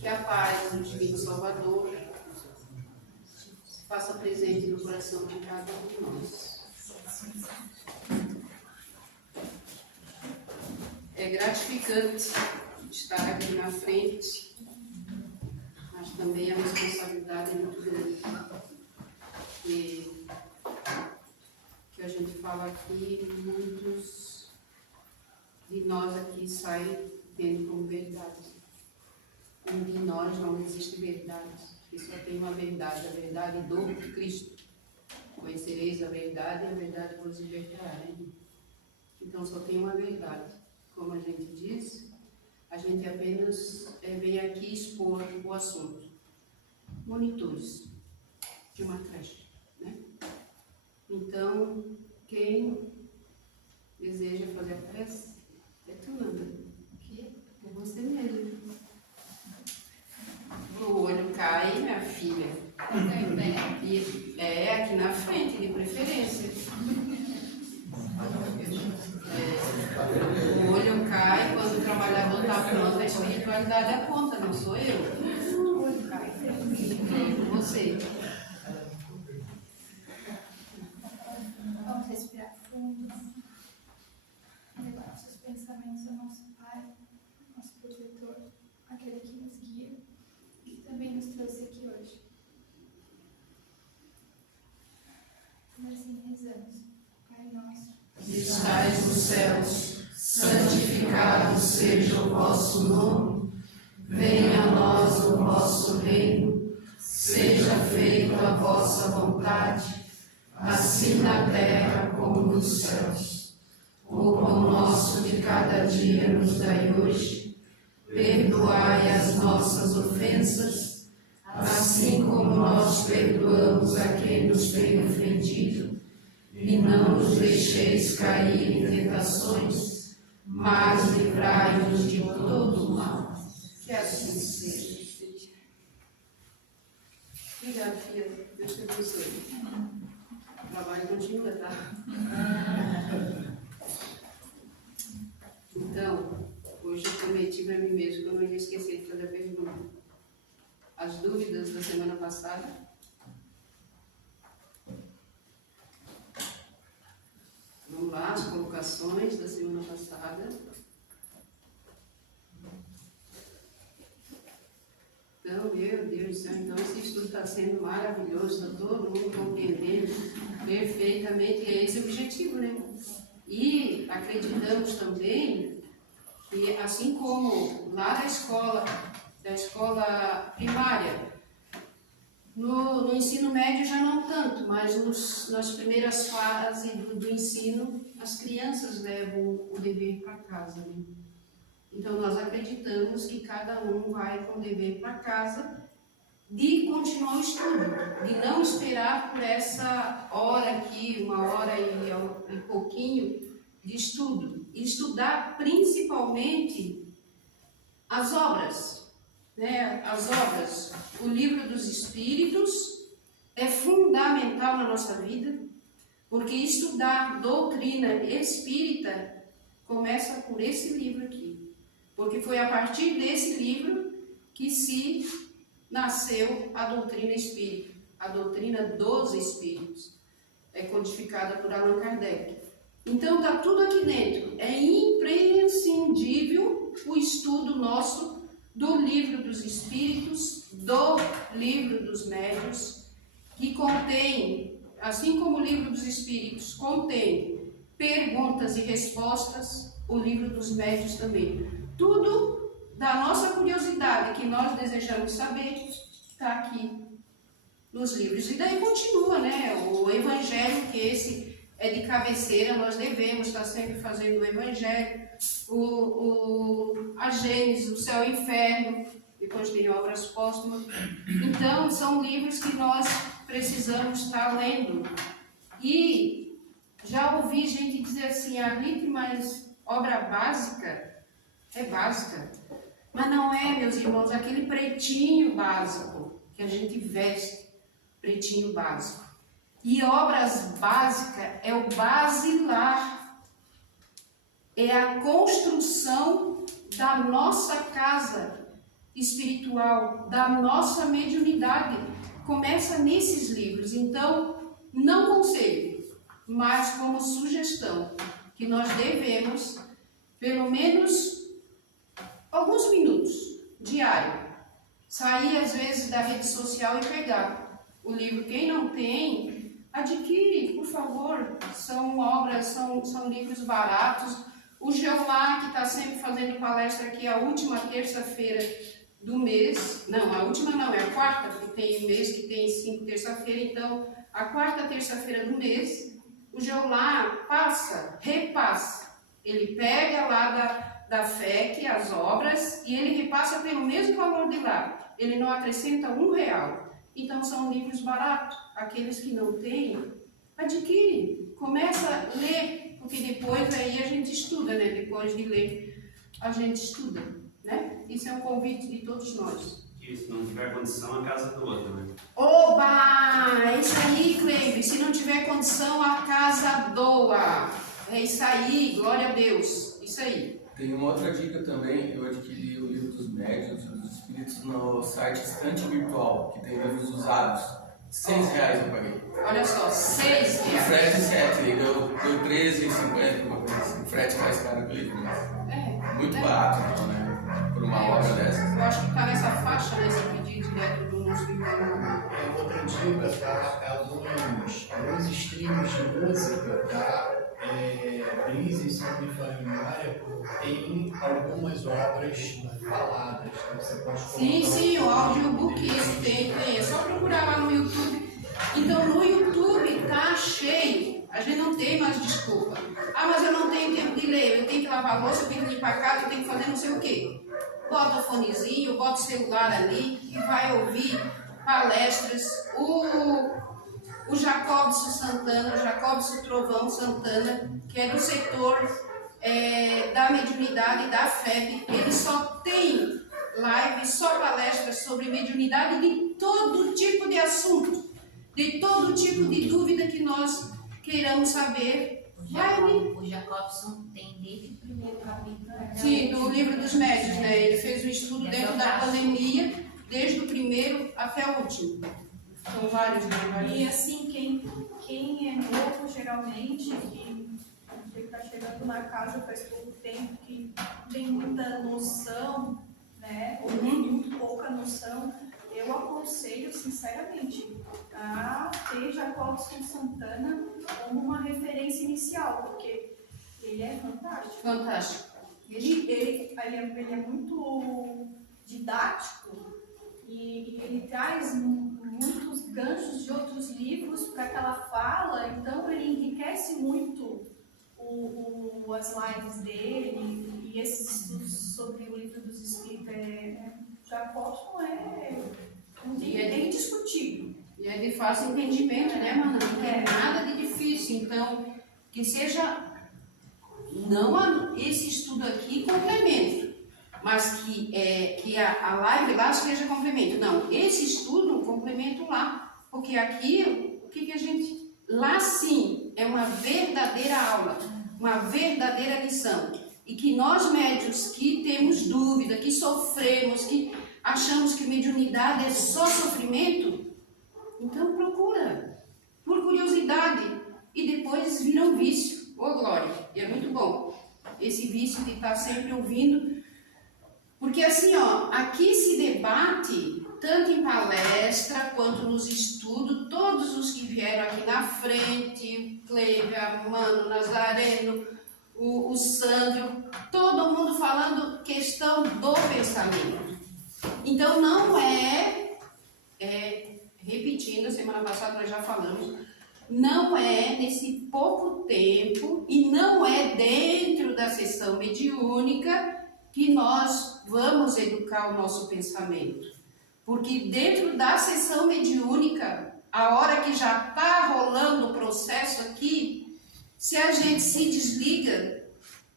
Que a paz do Divino Salvador se faça presente no coração de cada um de nós. É gratificante estar aqui na frente, mas também a responsabilidade é muito grande. Que a gente fala aqui, muitos de nós aqui saem tendo como verdade. Em nós não existe verdade, porque só tem uma verdade, a verdade do Cristo. Conhecereis a verdade e a verdade vos libertará. Então só tem uma verdade. Como a gente diz, a gente apenas vem aqui expor o assunto. Monitores de uma creche, né? Então, quem deseja fazer a prece, é tu, Nanda. É você mesmo. O olho cai, minha filha. E é aqui na frente, de preferência. O olho cai quando o trabalhador está pronto, a espiritualidade aponta, não sou eu. O olho cai. É você. Vamos respirar fundo. Levar nossos pensamentos ao nosso Pai, nosso protetor, aquele que nos guia e que também nos trouxe aqui hoje. E assim rezamos. Pai nosso, que estais nos céus, santificado seja o vosso nome. Venha a nós o vosso reino. Seja feita a vossa vontade, assim na terra como nos céus. O pão nosso de cada dia nos dai hoje. Perdoai as nossas ofensas, assim como nós perdoamos a quem nos tem ofendido. E não nos deixeis cair em tentações, mas livrai-nos de todo o mal. Que assim seja. Obrigada, filha. Deus te abençoe. O trabalho continua, tá? Então, hoje eu prometi para mim mesmo que eu não ia esquecer de fazer a pergunta. As dúvidas da semana passada. Vamos lá, as colocações da semana passada. Então, meu Deus do céu, então esse estudo está sendo maravilhoso, está todo mundo compreendendo perfeitamente, e é esse o objetivo, né? E acreditamos também que, assim como lá da escola primária, no ensino médio já não tanto, mas nas primeiras fases do ensino, as crianças levam o dever para casa, né? Então nós acreditamos que cada um vai com o dever para casa de continuar o estudo, de não esperar por essa hora aqui, 1 hora e pouquinho de estudo, e estudar principalmente as obras, né? As obras, o livro dos Espíritos é fundamental na nossa vida, porque estudar doutrina espírita começa por esse livro aqui, porque foi a partir desse livro que se nasceu a doutrina espírita, a doutrina dos Espíritos, é codificada por Allan Kardec. Então está tudo aqui dentro, é imprescindível o estudo nosso do livro dos Espíritos, do livro dos Médiuns, que contém, assim como o livro dos Espíritos contém perguntas e respostas, o livro dos Médiuns também. Tudo da nossa curiosidade que nós desejamos saber está aqui nos livros. E daí continua, né? O Evangelho, que esse é de cabeceira, nós devemos estar sempre fazendo o Evangelho, a Gênesis, o Céu e o Inferno, depois tem obras póstumas. Então, são livros que nós precisamos estar lendo. E já ouvi gente dizer assim, Rita, mas obra básica é básica. Mas não é, meus irmãos, aquele pretinho básico que a gente veste, pretinho básico. E obras básicas é o basilar, é a construção da nossa casa, espiritual da nossa mediunidade começa nesses livros. Então, não conselho, mas como sugestão, que nós devemos, pelo menos alguns minutos diário, sair às vezes da rede social e pegar o livro. Quem não tem, adquire, por favor. São obras, são livros baratos. O Geolá, que está sempre fazendo palestra aqui a última terça-feira do mês, não, a última não, é a quarta, porque tem mês que tem 5 terça-feira, então a quarta terça-feira do mês, o Geolá repassa. Ele pega lá da FEC as obras e ele repassa pelo mesmo valor de lá. Ele não acrescenta R$1. Então são livros baratos. Aqueles que não têm, adquire. Começa a ler, porque depois aí a gente estuda, né? Depois de ler, a gente estuda, né? Isso é um convite de todos nós. E se não tiver condição, a casa do outro, né? Oba! É isso aí, Cleide. Se não tiver condição, a casa doa. É isso aí, glória a Deus. Isso aí. Tem uma outra dica também, eu adquiri o livro dos médiuns e dos espíritos no site Estante Virtual, que tem livros usados. R$6 eu paguei. Olha só, R$6. O frete 7, deu R$13,50, uma coisa assim. O frete mais caro que o livro. Muito barato, então, né? Por uma obra dessa. Eu acho que está nessa faixa, né? Se pedir direto do nosso livro. Outra dica, tá? Alguns streams de música, tá? Brise, se não me falha a memória, tem algumas obras faladas, tá? Você pode Sim, o audiobook esse tem. É só procurar lá no YouTube. Então no YouTube tá cheio. A gente não tem mais desculpa. Ah, mas eu não tenho tempo de ler, eu tenho que lavar a louça, eu tenho que limpar a casa, eu tenho que fazer não sei o quê. Bota o fonezinho, bota o celular ali e vai ouvir palestras. O Jacobson Santana, o Jacobson Trovão Santana, que é do setor da mediunidade e da FEB, ele só tem live, só palestras sobre mediunidade de todo tipo de assunto, de todo tipo de dúvida que nós queiramos saber. O Jacobson tem desde o primeiro capítulo. Sim, do livro dos médios, né? Ele fez um estudo dentro da pandemia, desde o primeiro até o último. São vários, né? E assim, quem é novo, geralmente, que está chegando na casa faz pouco tempo, que tem muita noção, né? Ou tem muito pouca noção, eu aconselho, sinceramente, a ter Jacobson Santana como uma referência inicial, porque ele é fantástico. Fantástico. Ele é muito didático e ele traz muitos ganchos de outros livros para aquela fala, então ele enriquece muito as lives dele e esses estudos sobre o livro dos Espíritos. Jacobson é indiscutível. E é de fácil entendimento, né, mano? Não tem nada de difícil. Então, que seja não esse estudo aqui complemento, mas que a live lá seja complemento. Não, esse estudo complemento lá. Porque aqui, o que a gente... Lá sim, é uma verdadeira aula, uma verdadeira lição. E que nós médios que temos dúvida, que sofremos, que achamos que mediunidade é só sofrimento, então procura, por curiosidade, e depois vira um vício. Ô glória, e é muito bom esse vício de estar sempre ouvindo, porque assim, ó, aqui se debate, tanto em palestra quanto nos estudos, todos os que vieram aqui na frente, Clébia, Mano, Nazareno, o Sandro, todo mundo falando questão do pensamento. Então não repetindo, a semana passada nós já falamos, não é nesse pouco tempo e não é dentro da sessão mediúnica que nós vamos educar o nosso pensamento. Porque dentro da sessão mediúnica, a hora que já está rolando o processo aqui, se a gente se desliga,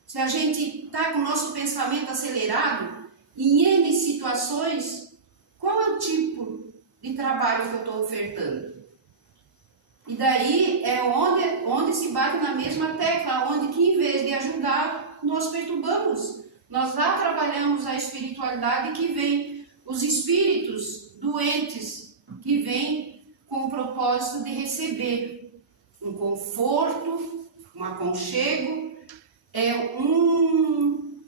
se a gente está com o nosso pensamento acelerado, em N situações, qual é o tipo de trabalho que eu estou ofertando? E daí é onde se bate na mesma tecla, onde que em vez de ajudar, nós perturbamos. Nós lá trabalhamos a espiritualidade que vem os espíritos doentes que vêm com o propósito de receber um conforto, um aconchego, um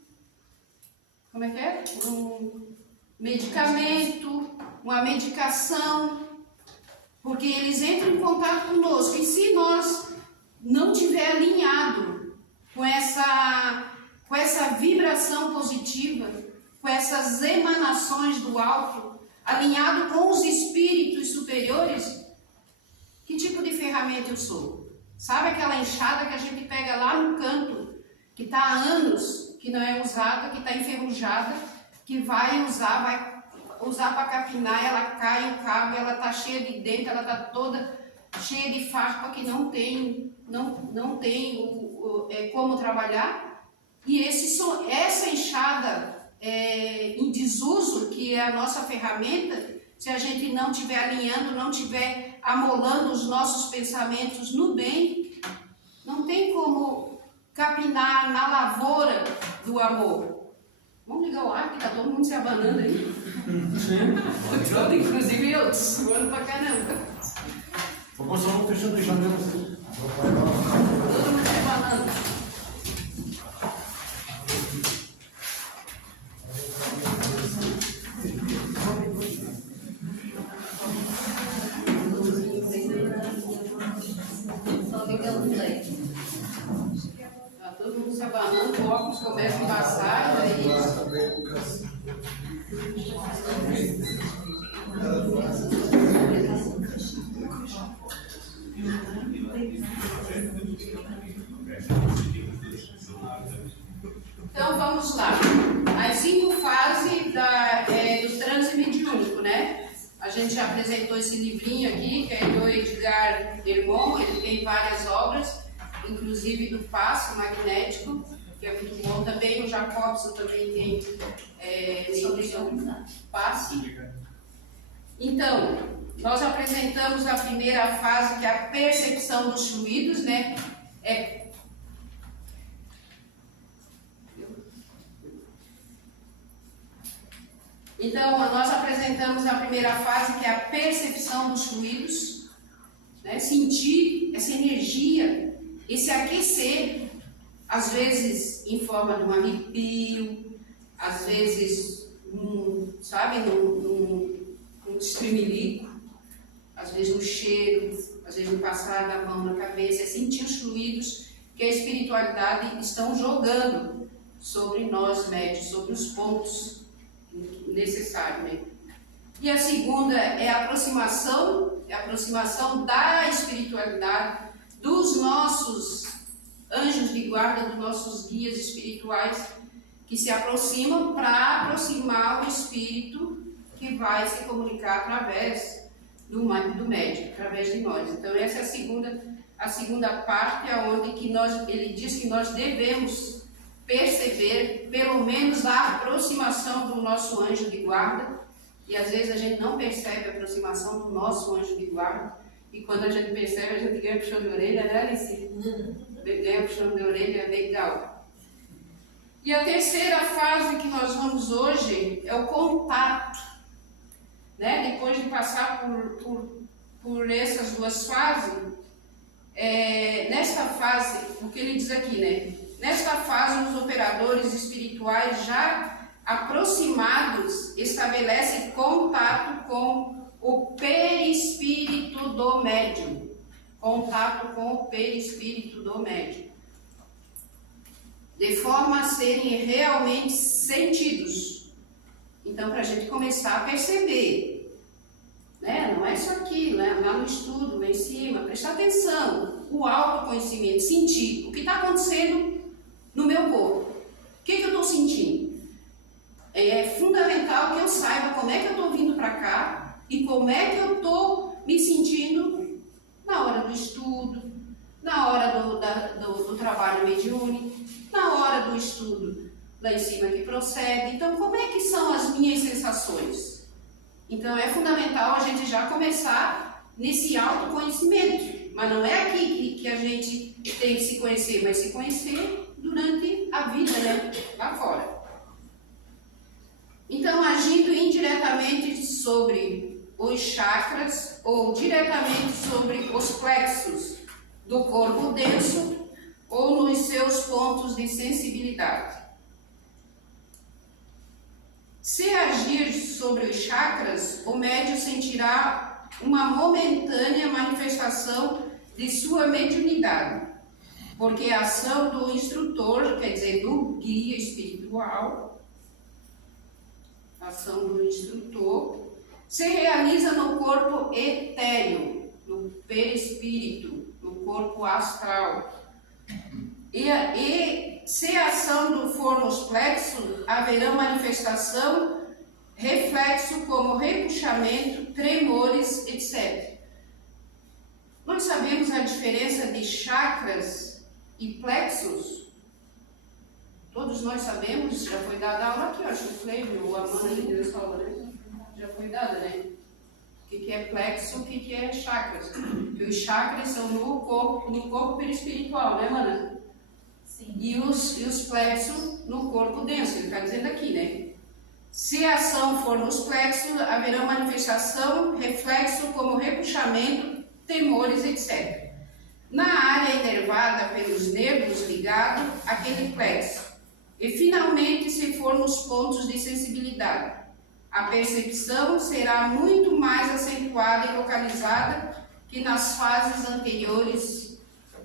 medicamento, uma medicação, porque eles entram em contato conosco. E se nós não tiver alinhado com essa vibração positiva, com essas emanações do alto, alinhado com os espíritos superiores, que tipo de ferramenta eu sou? Sabe aquela enxada que a gente pega lá no canto, que está há anos, que não é usada, que está enferrujada, que vai usar para capinar, ela cai o cabo, ela está cheia de dente, ela está toda cheia de farpa que não tem como trabalhar. E essa enxada em desuso, que é a nossa ferramenta, se a gente não estiver alinhando, não estiver amolando os nossos pensamentos no bem, não tem como capinar na lavoura do amor. Vamos ligar o ar, que está todo mundo se abanando aí. Todo, inclusive eu, suando pra caramba. Todo mundo se abanando. Tá todo mundo se abanando, o óculos começa a embaçar, Então vamos lá. As 5 fases do transe mediúnico, né? A gente já apresentou esse livrinho aqui, que é do Edgar Dermon. Ele tem várias obras, inclusive do passo magnético, que é muito bom também. O Jacobson também tem sobre o passe. Então, nós apresentamos a primeira fase, que é a percepção dos fluidos, né? Então, nós apresentamos a primeira fase, que é a percepção dos fluidos, né? Sentir essa energia, esse aquecer, às vezes em forma de um arrepio, às vezes, num estremelico, às vezes no cheiro, às vezes no passar da mão na cabeça, é sentir os fluidos que a espiritualidade estão jogando sobre nós médios, sobre os pontos necessários, né? E a segunda é a aproximação da espiritualidade, dos nossos anjos de guarda, dos nossos guias espirituais, que se aproximam para aproximar o espírito que vai se comunicar através do médium, através de nós. Então essa é a segunda parte, onde ele diz que nós devemos perceber pelo menos a aproximação do nosso anjo de guarda, e às vezes a gente não percebe a aproximação do nosso anjo de guarda, e quando a gente percebe, a gente ganha puxão de orelha, né, Alice? Ganha puxão de orelha, é legal. E a terceira fase que nós vamos hoje é o contato, né? Depois de passar por essas duas fases, nesta fase, o que ele diz aqui, né? Nesta fase, os operadores espirituais já aproximados estabelecem contato com o perispírito do médium. Contato com o perispírito do médium. De forma a serem realmente sentidos. Então, para a gente começar a perceber, né? Não é só aqui, né? Lá no estudo, lá em cima, prestar atenção, o autoconhecimento, sentir o que está acontecendo no meu corpo. O que eu estou sentindo? É fundamental que eu saiba como é que eu estou vindo para cá e como é que eu estou me sentindo na hora do estudo, na hora do trabalho mediúnico, na hora do estudo lá em cima que procede. Então, como é que são as minhas sensações? Então, é fundamental a gente já começar nesse autoconhecimento. Mas não é aqui que a gente tem que se conhecer, mas se conhecer durante a vida, né? Lá fora. Então, agindo indiretamente sobre os chakras ou diretamente sobre os plexos do corpo denso ou nos seus pontos de sensibilidade. Se agir sobre os chakras, o médium sentirá uma momentânea manifestação de sua mediunidade, porque a ação do instrutor, quer dizer, do guia espiritual, a ação do instrutor, se realiza no corpo etéreo, no perispírito, no corpo astral. E se a ação for nos plexos, haverá manifestação, reflexo como repuxamento, tremores, etc. Nós sabemos a diferença de chakras e plexos? Todos nós sabemos, já foi dada aula aqui, acho que o Cleio ou a Amanda deu essa aula, né? Já foi dada, né? O que é plexo, o que é chakras? E os chakras são no corpo perispiritual, né, Amanda? Sim. E os plexos no corpo denso, ele está dizendo aqui, né? Se a ação for nos plexos, haverá manifestação, reflexo como repuxamento, temores, etc. Na área inervada pelos nervos ligados àquele plexo. E finalmente, se for nos pontos de sensibilidade, a percepção será muito mais acentuada e localizada que nas fases anteriores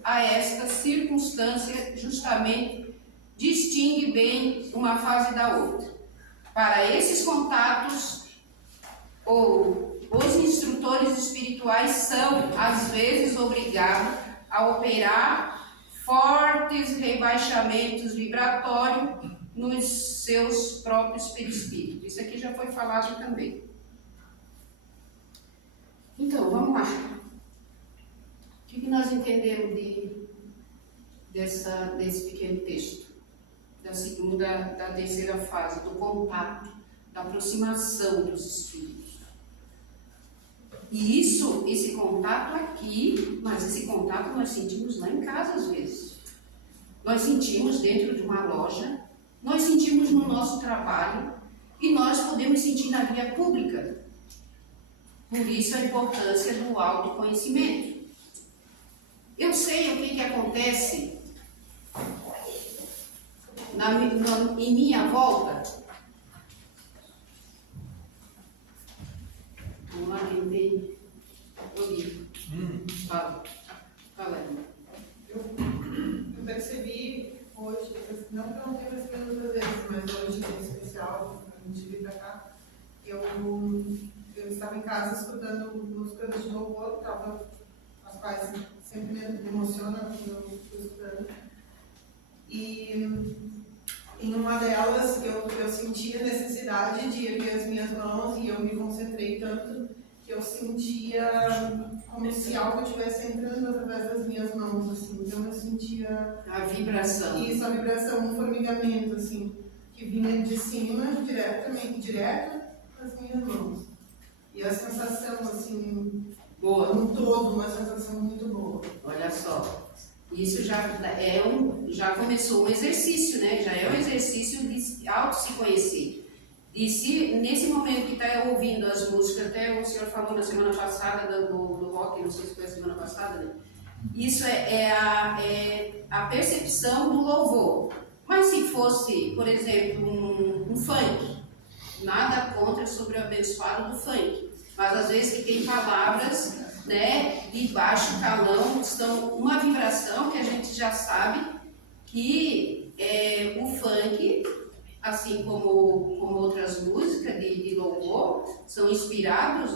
a esta circunstância, justamente distingue bem uma fase da outra. Para esses contatos, os instrutores espirituais são, às vezes, obrigados a operar fortes rebaixamentos vibratórios nos seus próprios perispíritos. Isso aqui já foi falado também. Então, vamos lá. O que nós entendemos desse pequeno texto? Da terceira fase, do contato, da aproximação dos espíritos. E esse contato aqui, mas esse contato nós sentimos lá em casa às vezes. Nós sentimos dentro de uma loja, nós sentimos no nosso trabalho e nós podemos sentir na via pública. Por isso a importância do autoconhecimento. Eu sei o que acontece em minha volta. Vamos lá, quem tem? Ouvir. Fala. Eu percebi hoje, não que eu não tenha percebido outras vezes, mas hoje em especial, antes de vir pra cá, eu estava em casa escutando músicas de louvor, as quais sempre me emocionam quando eu estou escutando. E em uma delas eu senti a necessidade de erguer as minhas mãos e eu me concentrei tanto que eu sentia como se algo estivesse entrando através das minhas mãos, assim. Então eu sentia a vibração. Isso, a vibração, um formigamento, assim, que vinha de cima, direto das minhas mãos. E a sensação, assim, boa. Um todo, uma sensação muito boa. Olha só. Isso já começou um exercício, né? Já é um exercício de se conhecer. E se nesse momento que está ouvindo as músicas, até o senhor falou na semana passada do rock, não sei se foi a semana passada, né? Isso é a percepção do louvor. Mas se fosse, por exemplo, um funk, nada contra sobre o abençoado do funk, mas às vezes que tem palavras, né, de baixo calão, são uma vibração que a gente já sabe que o funk, assim como outras músicas de louvor, são inspirados,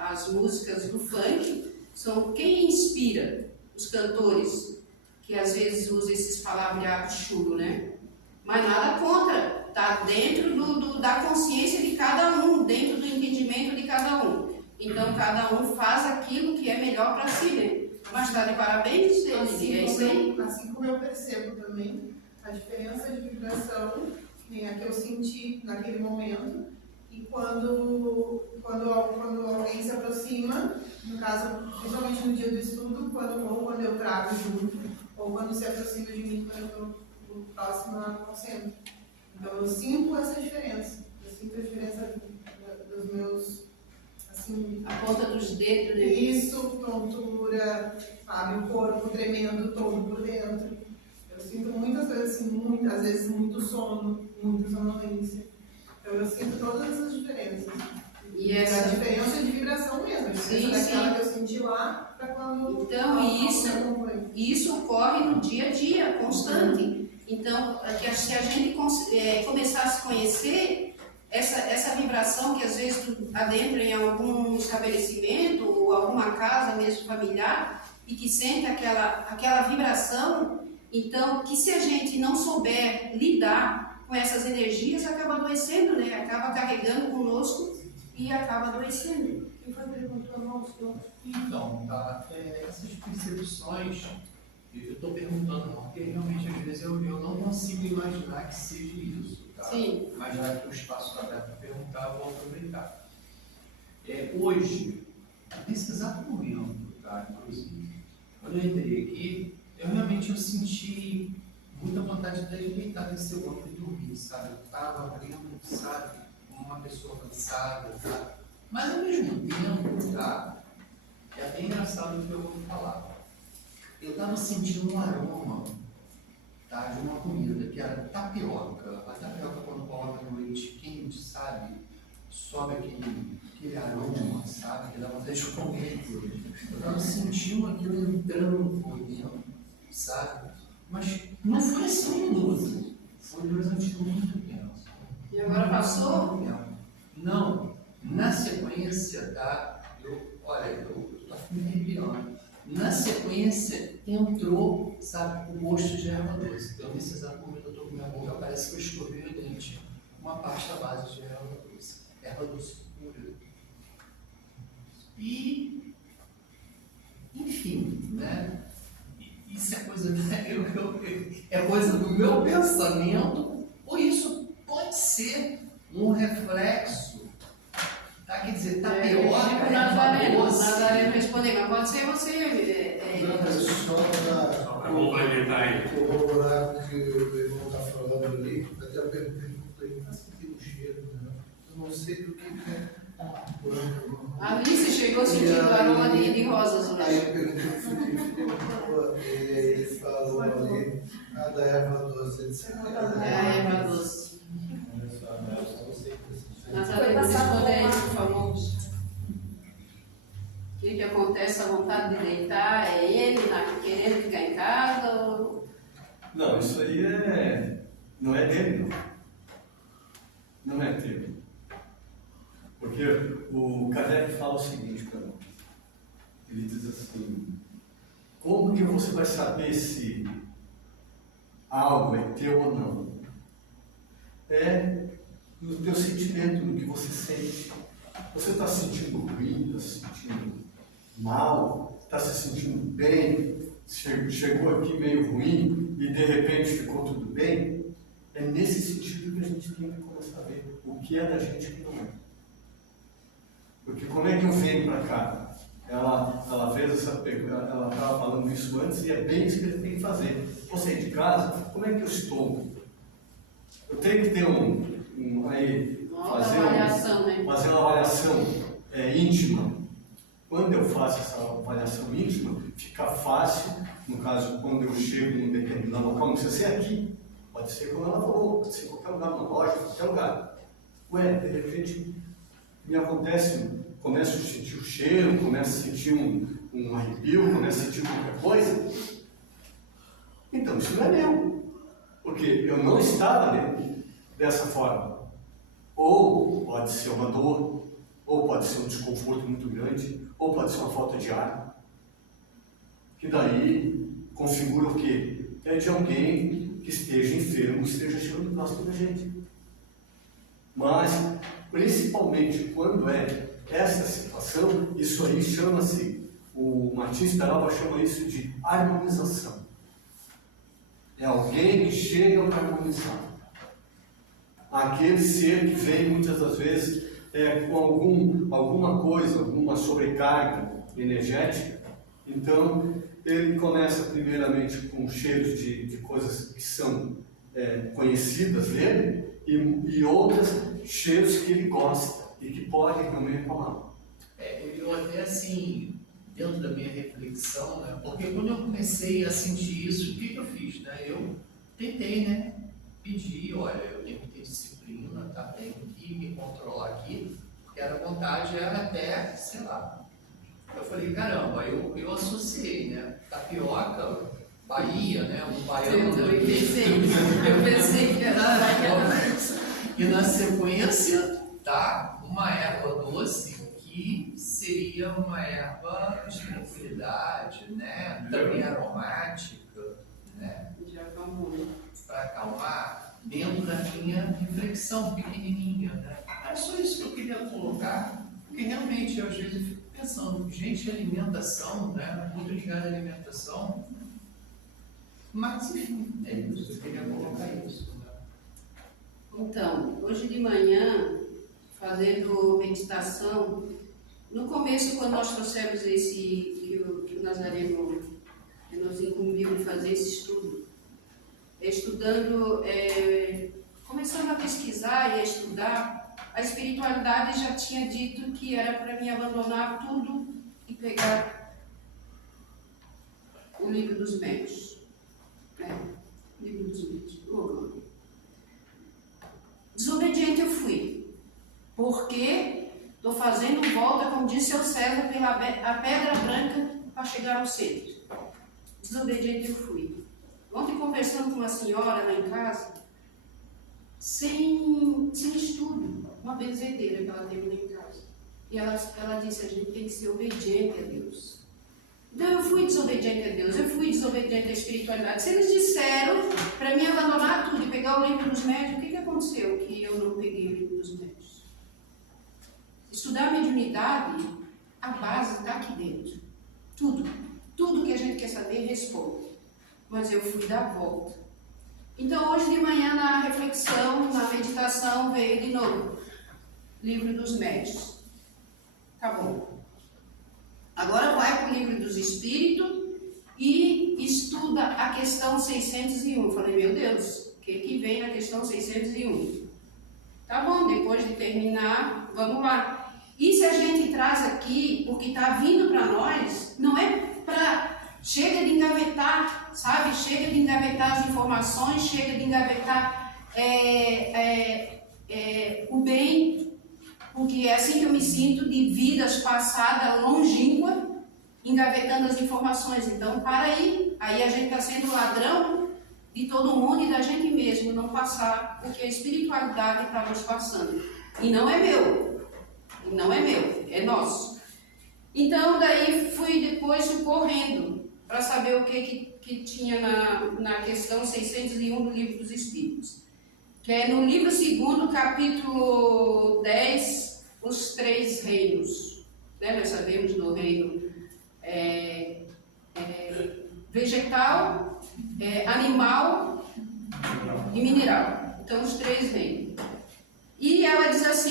as músicas do funk, são quem inspira? Os cantores, que às vezes usam esses palavreados chulo, né? Mas nada contra, está dentro da consciência de cada um, dentro do entendimento de cada um. Então, cada um faz aquilo que é melhor para si, né? Mas está de parabéns, Elise, é isso aí? Assim como eu percebo também a diferença de vibração, né, a que eu senti naquele momento, e quando alguém se aproxima, no caso, principalmente no dia do estudo, ou quando eu trago junto, ou quando se aproxima de mim, quando eu estou próximo à consciência. Então, eu sinto essa diferença. Eu sinto a diferença dos meus dentro, né? Isso, tontura, sabe, o corpo tremendo todo por dentro. Eu sinto muitas vezes, assim, às vezes muito sono, muita sonolência. Então eu sinto todas as diferenças. E A essa... diferença de vibração mesmo. Sim, daquela que eu senti lá para quando Então, isso ocorre no dia a dia, constante. Então, se a gente começar a se conhecer, essa vibração que às vezes tu adentra em algum estabelecimento ou alguma casa mesmo familiar e que sente aquela vibração, então, que se a gente não souber lidar com essas energias, acaba adoecendo, né? Acaba carregando conosco e acaba adoecendo. Quem foi que perguntou, não, senhor? Então, tá, essas percepções, eu estou perguntando porque realmente às vezes eu não consigo imaginar que seja isso, tá? Sim. Mas já que o espaço está aberto para perguntar, vou aproveitar. Hoje, nesse exato momento, tá, inclusive, quando eu entrei aqui, eu senti muita vontade de deitar nesse banco e dormir, sabe? Eu estava abrindo, sabe, como uma pessoa cansada, tá? Mas ao mesmo tempo, tá? É bem engraçado o que eu vou falar. Eu estava sentindo um aroma, tá, de uma comida que era tapioca. A tapioca, quando coloca no leite quente, sabe? Sobe aquele aroma, sabe? Que dá vontade de comer aquilo. Eu estava sentindo aquilo entrando por dentro, sabe? Mas não foi assim um minuto. Foi durante muito tempo. E agora passou? Não. Na sequência, tá? Eu estou me arrepiando. Na sequência, entrou, sabe, o gosto de erva doce. Então, nesse exato momento, eu estou com minha boca, parece que eu escovei o dente. Uma pasta base de erva doce. Erva doce pura. E, enfim, né? Isso é coisa, é coisa do meu pensamento, ou isso pode ser um reflexo. Tá, quer dizer, tapioca, Nazaré responder, mas pode ser você. Só para complementar ele. corroborar o que o irmão está falando ali, até eu perguntei, está sentindo o cheiro, né? Eu não sei do que é. A Alice chegou sentindo o aroma de rosas Aí hoje. eu perguntei, ele falou ali, da erva doce, ele disse, É a erva doce. olha só, eu não sei o que Nazaré, responde aí, por favor. O que acontece, a vontade de deitar? É ele querendo ficar em casa? Ou... Não, isso aí não é dele, não. Não é dele. Porque o Kardec fala o seguinte, cara. Ele diz assim, como que você vai saber se algo é teu ou não? É no teu sentimento, no que você sente. Você está se sentindo ruim, está se sentindo mal, está se sentindo bem, chegou aqui meio ruim e de repente ficou tudo bem? É nesse sentido que a gente tem que começar a ver o que é da gente e o que não é. Porque como é que eu venho para cá? Ela fez essa pergunta, ela estava falando isso antes e é bem isso que a gente tem que fazer. Vou sair de casa, como é que eu estou? Eu tenho que ter fazer uma avaliação íntima. Quando eu faço essa avaliação íntima, fica fácil, no caso, quando eu chego num determinado local, não precisa ser aqui, pode ser como ela falou, pode ser em qualquer lugar, numa loja, qualquer lugar. Ué, de repente, me acontece, começo a sentir o cheiro, começo a sentir um arrepio, começo a sentir qualquer coisa. Então, isso não é meu, porque eu não estava dessa forma. Ou pode ser uma dor, ou pode ser um desconforto muito grande, ou pode ser uma falta de ar, que daí configura o quê? É de alguém que esteja enfermo, que esteja chegando próximo da gente. Mas, principalmente quando é essa situação, isso aí chama-se, o Martins Peralva chama isso de harmonização. É alguém que chega para harmonizar. Aquele ser que vem muitas das vezes com alguma coisa, alguma sobrecarga energética, então ele começa primeiramente com cheiros de coisas que são conhecidas dele e outras cheiros que ele gosta e que pode também reclamar. Eu até assim, dentro da minha reflexão, né? Porque quando eu comecei a sentir isso, o que eu fiz, né? Eu tentei, né? Pedir, olha, eu tenho que ter disciplina, tá? Tenho que me controlar aqui, porque a vontade era até, sei lá. Eu falei, caramba, eu associei, né? Tapioca, Bahia, né? Um baiano. Eu pensei que era. E na sequência, tá? Uma erva doce que seria uma erva de tranquilidade, né? Também aromática, né? Para acalmar dentro da minha reflexão pequenininha, né? É só isso que eu queria colocar, porque realmente eu às vezes fico pensando, gente, alimentação, né? Muito ligado à alimentação, mas enfim, é isso, eu queria colocar isso. Né? Então, hoje de manhã, fazendo meditação, no começo, quando nós trouxemos que o Nazareno nos incumbiu de fazer esse estudo, começando a pesquisar e a estudar, a espiritualidade já tinha dito que era para mim abandonar tudo e pegar o livro dos médios. Livro dos médios. Desobediente eu fui, porque estou fazendo volta, como disse seu César, pela a pedra branca para chegar ao centro. Desobediente eu fui. Ontem, conversando com uma senhora lá em casa, sem estudo, uma benzedeira que ela teve lá em casa. E ela disse, a gente tem que ser obediente a Deus. Então eu fui desobediente a Deus, eu fui desobediente à espiritualidade. Se eles disseram para mim abandonar tudo e pegar o livro dos médios, o que aconteceu que eu não peguei o livro dos médios? Estudar a mediunidade, a base está aqui dentro. Tudo que a gente quer saber, responde. Mas eu fui dar a volta. Então hoje de manhã na reflexão, na meditação, veio de novo livro dos médios. Tá bom. Agora vai para o livro dos espíritos e estuda a questão 601. Falei, meu Deus, o que vem na questão 601? Tá bom, depois de terminar, vamos lá. E se a gente traz aqui, porque está vindo para nós, não é para... Chega de engavetar, sabe? Chega de engavetar as informações, chega de engavetar o bem, porque é assim que eu me sinto de vidas passadas longínqua, engavetando as informações. Então, para aí a gente está sendo ladrão de todo mundo e da gente mesmo, não passar o que a espiritualidade está nos passando. E não é meu, é nosso. Então, daí fui correndo para saber o que tinha na questão 601 do Livro dos Espíritos. Que é no livro 2º, capítulo 10, os 3 reinos. Né? Nós sabemos do reino vegetal, animal e mineral. Então, os 3 reinos. E ela diz assim,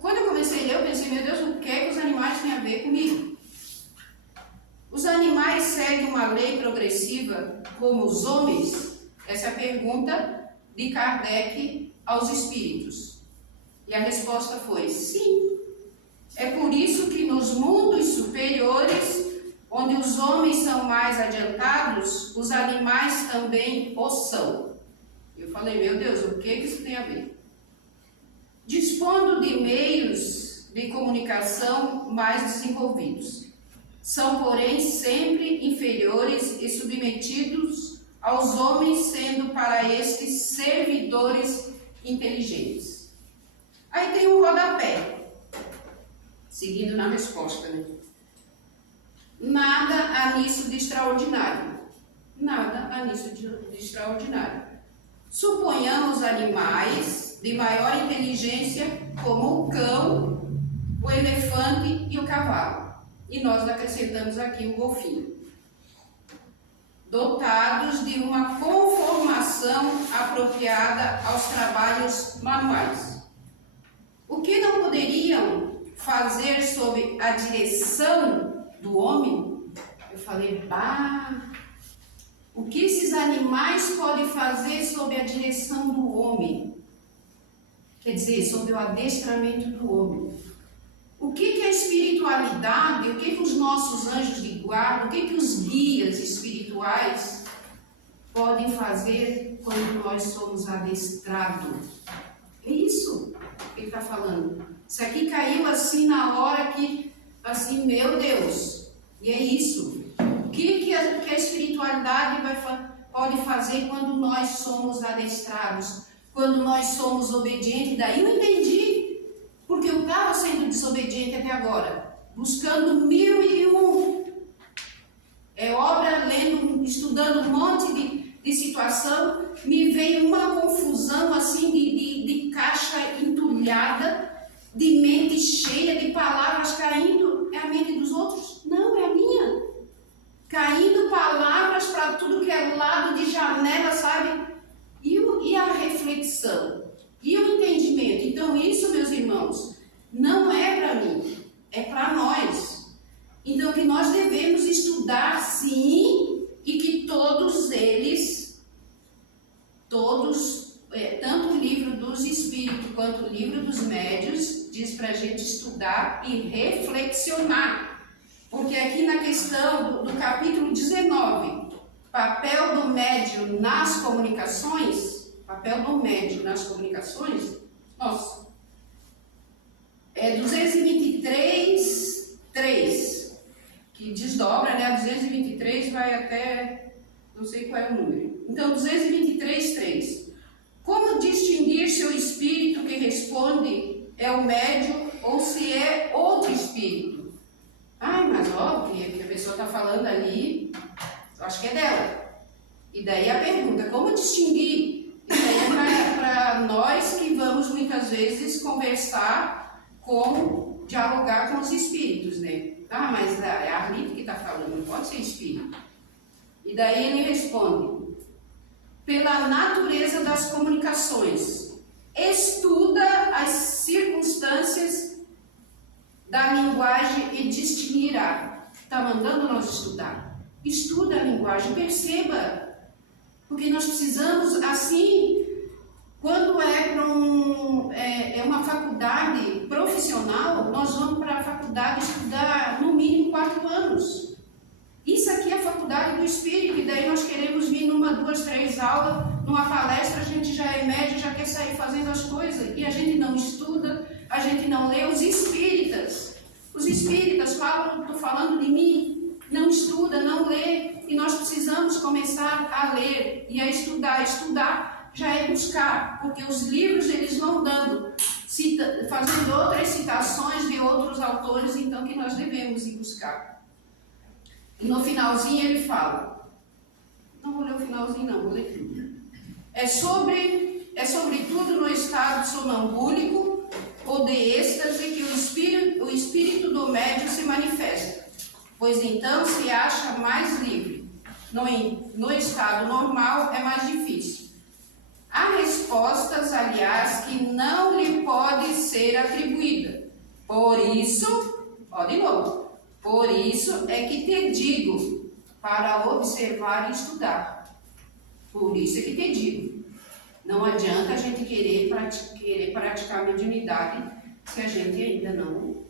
quando eu comecei a ler, eu pensei, meu Deus, o que é que os animais têm a ver comigo? Os animais seguem uma lei progressiva como os homens? Essa é a pergunta de Kardec aos espíritos. E a resposta foi sim. É por isso que nos mundos superiores, onde os homens são mais adiantados, os animais também o são. Eu falei, meu Deus, o que isso tem a ver? Dispondo de meios de comunicação mais desenvolvidos. São, porém, sempre inferiores e submetidos aos homens, sendo para estes servidores inteligentes. Aí tem um rodapé, seguindo na resposta, né? Nada há nisso de extraordinário. Nada há nisso de extraordinário. Suponhamos animais de maior inteligência, como o cão, o elefante e o cavalo. E nós acrescentamos aqui o golfinho. Dotados de uma conformação apropriada aos trabalhos manuais. O que não poderiam fazer sob a direção do homem? Eu falei, o que esses animais podem fazer sob a direção do homem? Quer dizer, sob o adestramento do homem. O que é espiritualidade, o que os nossos anjos de guarda, o que os guias espirituais podem fazer quando nós somos adestrados? É isso que ele está falando. Isso aqui caiu assim na hora que, assim, meu Deus, e é isso. O que a espiritualidade pode fazer quando nós somos adestrados, quando nós somos obedientes? Daí eu entendi, porque eu estava sendo desobediente até agora, buscando 1001 obra, lendo, estudando um monte de situação, me veio uma confusão assim de caixa entulhada, de mente cheia de palavras caindo. É a mente dos outros? Não, é a minha. Caindo palavras para tudo que é lado de janela, sabe? E a reflexão? E o entendimento? Então isso, meus irmãos, não é para mim, é para nós. Então que nós devemos estudar sim, e que todos eles, tanto o livro dos Espíritos quanto o livro dos Médiuns, diz para a gente estudar e reflexionar. Porque aqui na questão do capítulo 19, papel do médium nas comunicações, nossa, é 223, 3, que desdobra, né? 223 vai até, não sei qual é o número. Então, 223, 3. Como distinguir se o espírito que responde é o médium ou se é outro espírito? Ai, mas óbvio que a pessoa está falando ali, eu acho que é dela. E daí a pergunta, como distinguir? Isso aí é para nós que vamos muitas vezes conversar dialogar com os espíritos, né? Ah, mas é a Arlita que está falando, não pode ser espírito. E daí ele responde, pela natureza das comunicações, estuda as circunstâncias da linguagem e distinguirá. Está mandando nós estudar. Estuda a linguagem, perceba. Porque nós precisamos, assim, quando é para uma faculdade profissional, nós vamos para a faculdade estudar no mínimo 4 anos. Isso aqui é a faculdade do Espírito, e daí nós queremos vir numa, 2, 3 aulas, numa palestra, a gente já é médio, já quer sair fazendo as coisas, e a gente não estuda, a gente não lê. Os espíritas falam, estou falando de mim, não estuda, não lê, e nós precisamos começar a ler e a estudar. Estudar já é buscar, porque os livros eles vão dando, fazendo outras citações de outros autores, então que nós devemos ir buscar. E no finalzinho ele fala, não vou ler o finalzinho não, vou ler tudo. É sobretudo no estado sonambúlico ou de êxtase que o espírito do médium se manifesta, pois então se acha mais livre. No estado normal é mais difícil. Há respostas, aliás, que não lhe pode ser atribuída. Por isso, de novo, por isso é que te digo, para observar e estudar. Por isso é que te digo. Não adianta a gente querer praticar mediunidade se a gente ainda não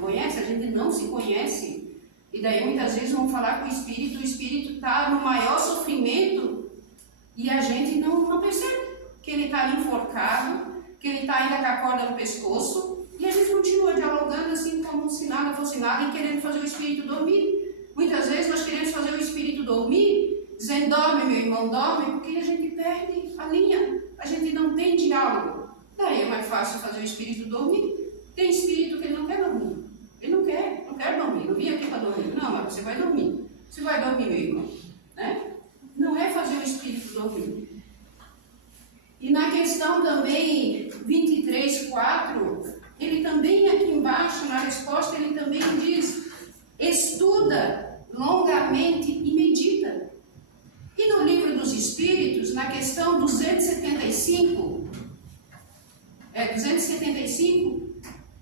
conhece, a gente não se conhece. E daí muitas vezes vamos falar com o espírito está no maior sofrimento e a gente não percebe que ele está ali enforcado, que ele está ainda com a corda no pescoço, e a gente continua dialogando assim como se nada fosse nada e querendo fazer o espírito dormir. Muitas vezes nós queremos fazer o espírito dormir, dizendo, dorme meu irmão, dorme, porque a gente perde a linha, a gente não tem diálogo. Daí é mais fácil fazer o espírito dormir. Tem espírito que ele não quer dormir, ele não quer dormir, não vim aqui para dormir. Não, mas você vai dormir, meu irmão, né? Não é fazer o espírito dormir. E na questão também 23:4, ele também aqui embaixo, na resposta, ele também diz, estuda longamente e medita. E no livro dos Espíritos, na questão 275,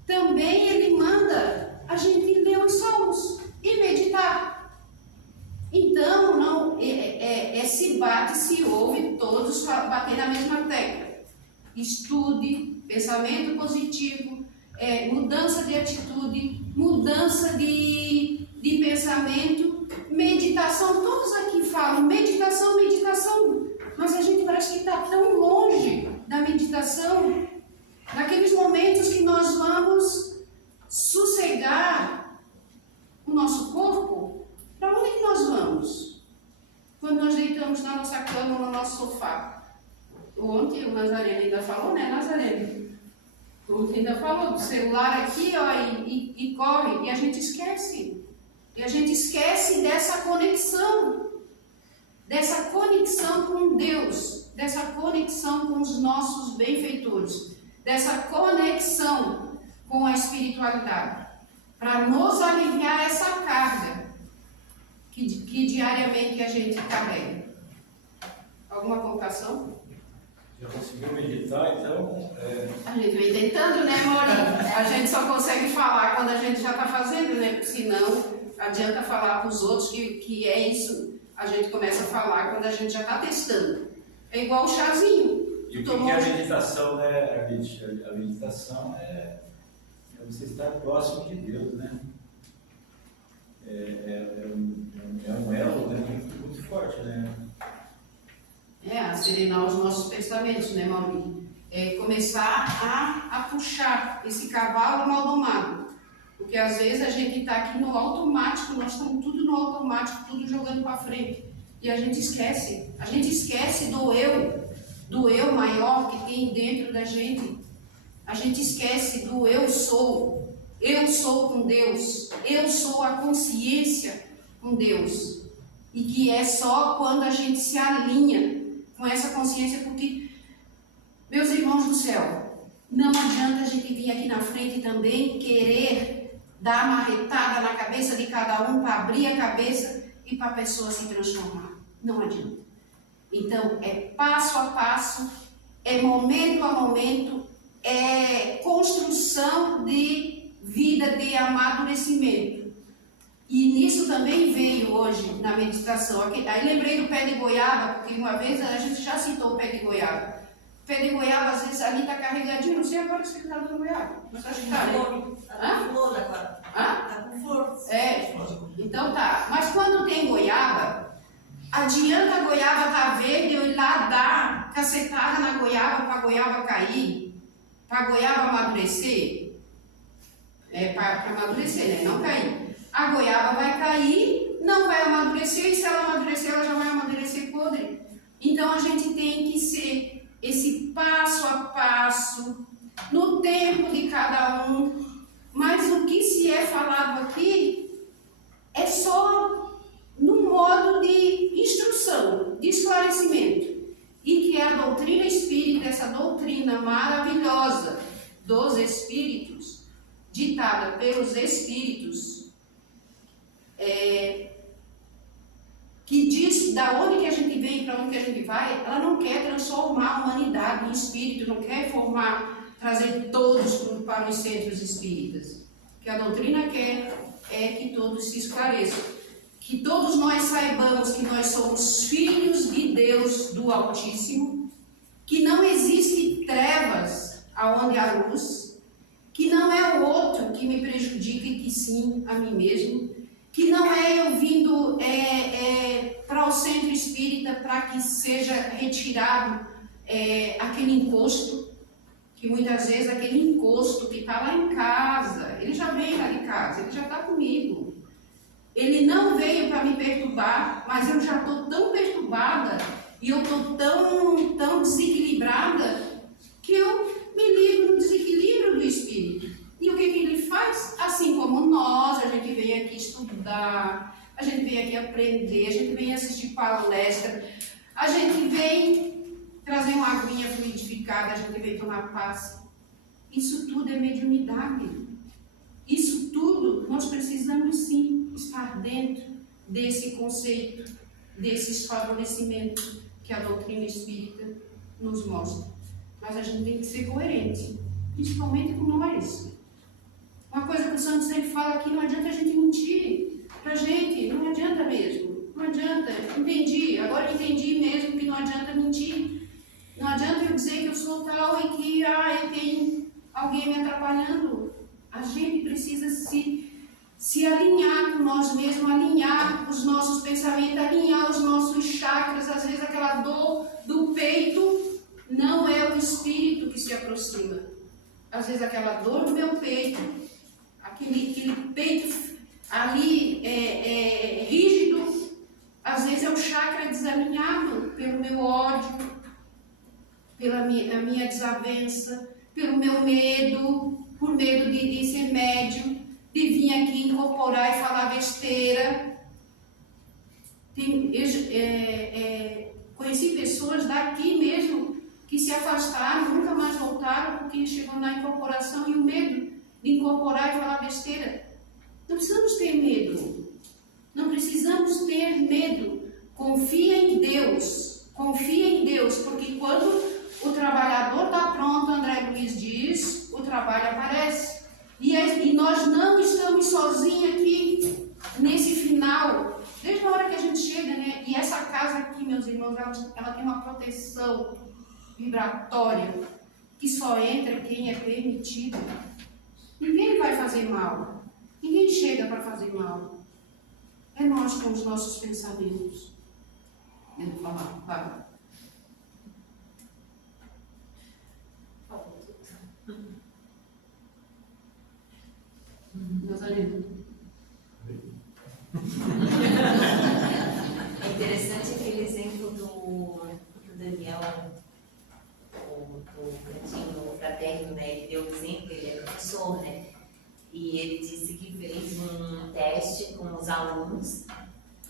também ele manda a gente ler os Salmos e meditar. Então, não, se bate, se ouve, todos bater na mesma tecla. Estude, pensamento positivo, mudança de atitude, mudança de pensamento, meditação. Todos aqui falam meditação, meditação, mas a gente parece que está tão longe da meditação, naqueles momentos que nós vamos sossegar o nosso corpo. Para onde que nós vamos? Quando nós deitamos na nossa cama ou no nosso sofá. Ontem o Nazareno ainda falou, né, Nazareno? Ontem ainda falou do celular aqui, ó, e corre, e a gente esquece. E a gente esquece dessa conexão com Deus, dessa conexão com os nossos benfeitores, dessa conexão com a espiritualidade, para nos aliviar essa carga que diariamente a gente carrega. Alguma colocação? Já conseguiu meditar, então? A gente vem tentando, né, Maurinho? A gente só consegue falar quando a gente já está fazendo, né? Porque senão adianta falar para os outros que é isso. A gente começa a falar quando a gente já está testando. É igual o chazinho. E o que é a meditação, né? A meditação é você estar próximo de Deus, né? É um elo, né, muito forte, né? A serenar os nossos pensamentos, né, Maurinho? Começar a puxar esse cavalo mal domado. Porque às vezes a gente está aqui no automático, nós estamos tudo no automático, tudo jogando para frente. E a gente esquece do eu maior que tem dentro da gente. A gente esquece do eu sou com Deus, eu sou a consciência com Deus. E que é só quando a gente se alinha com essa consciência, porque, meus irmãos do céu, não adianta a gente vir aqui na frente também querer dar marretada na cabeça de cada um para abrir a cabeça e para a pessoa se transformar. Não adianta. Então, é passo a passo, é momento a momento, é construção de vida, de amadurecimento. E nisso também veio hoje na meditação. Aí lembrei do pé de goiaba, porque uma vez a gente já citou o pé de goiaba. O pé de goiaba, às vezes, ali está carregadinho, não sei agora se está dando goiaba. Mas acho que está, né? Está com flor agora. Está com flor. Então tá. Mas quando tem goiaba, adianta a goiaba estar verde, eu ir lá dar cacetada na goiaba para a goiaba cair, para a goiaba amadurecer? Para amadurecer, né? Não cair. A goiaba vai cair, não vai amadurecer, e se ela amadurecer, ela já vai amadurecer podre. Então a gente tem que ser esse passo a passo, no tempo de cada um. Mas o que se é falado aqui é só no modo de instrução, de esclarecimento. E que é a doutrina espírita, essa doutrina maravilhosa dos espíritos, ditada pelos espíritos, que diz da onde que a gente vem e para onde que a gente vai. Ela não quer transformar a humanidade em espírito, não quer trazer todos para os centros espíritas. O que a doutrina quer é que todos se esclareçam, que todos nós saibamos que nós somos filhos de Deus do Altíssimo, que não existe trevas aonde há luz, que não é o outro que me prejudica e que sim a mim mesmo, que não é eu vindo para o centro espírita para que seja retirado aquele encosto, que muitas vezes aquele encosto que está lá em casa, ele já veio lá de casa, ele já está comigo. Ele não veio para me perturbar, mas eu já estou tão perturbada e eu estou tão desequilibrada que eu me livro do desequilíbrio do espírito. E o que ele faz? Assim como nós, a gente vem aqui estudar, a gente vem aqui aprender, a gente vem assistir palestra, a gente vem trazer uma aguinha fluidificada, a gente vem tomar passe. Isso tudo é mediunidade. Isso tudo nós precisamos sim estar dentro desse conceito, desse favorecimento que a doutrina espírita nos mostra. Mas a gente tem que ser coerente, principalmente com nós. Uma coisa que o Santo sempre fala aqui, não adianta a gente mentir pra gente, não adianta mesmo, não adianta. Entendi, agora entendi mesmo que não adianta mentir. Não adianta eu dizer que eu sou tal e que tem alguém me atrapalhando. A gente precisa se alinhar com nós mesmos, alinhar os nossos pensamentos, alinhar os nossos chakras. Às vezes aquela dor do peito não é o espírito que se aproxima. Às vezes aquela dor do meu peito, aquele peito ali rígido, às vezes é o chakra desalinhado pelo meu ódio, pela minha desavença, pelo meu medo, por medo de ser médium, de vir aqui incorporar e falar besteira. Conheci pessoas daqui mesmo que se afastaram, nunca mais voltaram, porque chegou na incorporação e o medo de incorporar e falar besteira. Não precisamos ter medo. Não precisamos ter medo. Confia em Deus. Confia em Deus, porque quando o trabalhador está pronto, André Luiz diz, o trabalho aparece. E nós não estamos sozinhos aqui, nesse final, desde a hora que a gente chega, né? E essa casa aqui, meus irmãos, ela tem uma proteção vibratória, que só entra quem é permitido. Ninguém vai fazer mal. Ninguém chega para fazer mal. É nós com os nossos pensamentos. Eu vou falar, vai. Nazareno. É interessante aquele exemplo do Daniel, o cantinho fraterno, né? Ele deu o exemplo, ele é professor, né? E ele disse que fez um teste com os alunos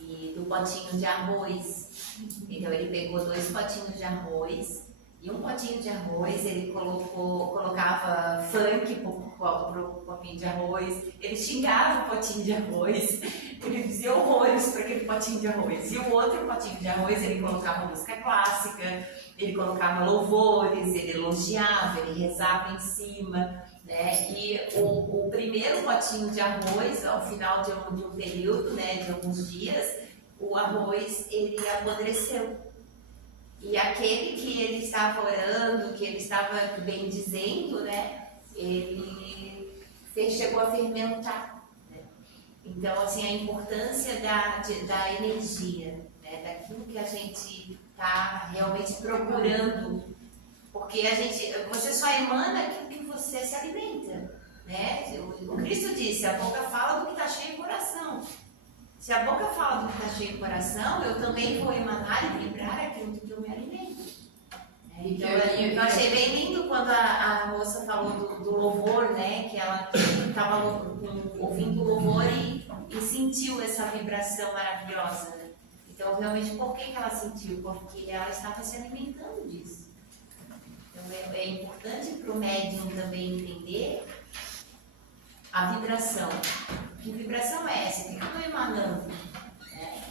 e do potinho de arroz. Então ele pegou 2 potinhos de arroz e um potinho de arroz ele colocava funk pro potinho de arroz, ele xingava o potinho de arroz, ele dizia horrores para aquele potinho de arroz. E o outro potinho de arroz ele colocava música clássica, ele colocava louvores, ele elogiava, ele rezava em cima. Né? E o primeiro potinho de arroz, ao final de um período, né, de alguns dias, o arroz ele apodreceu. E aquele que ele estava orando, que ele estava bendizendo, né, ele chegou a fermentar. Né? Então, assim, a importância da energia, né, daquilo que a gente está realmente procurando. Porque você só emana aquilo que você se alimenta, né? O Cristo disse, a boca fala do que está cheio o coração. Se a boca fala do que está cheio o coração, eu também vou emanar e vibrar aquilo que eu me alimento. Então, eu achei bem lindo quando a moça falou do louvor, né? Que ela estava ouvindo o louvor e sentiu essa vibração maravilhosa. Né? Então, realmente, por que ela sentiu? Porque ela estava se alimentando disso. Então, é importante para o médium também entender a vibração. Que vibração é essa? O que eu estou emanando? Né?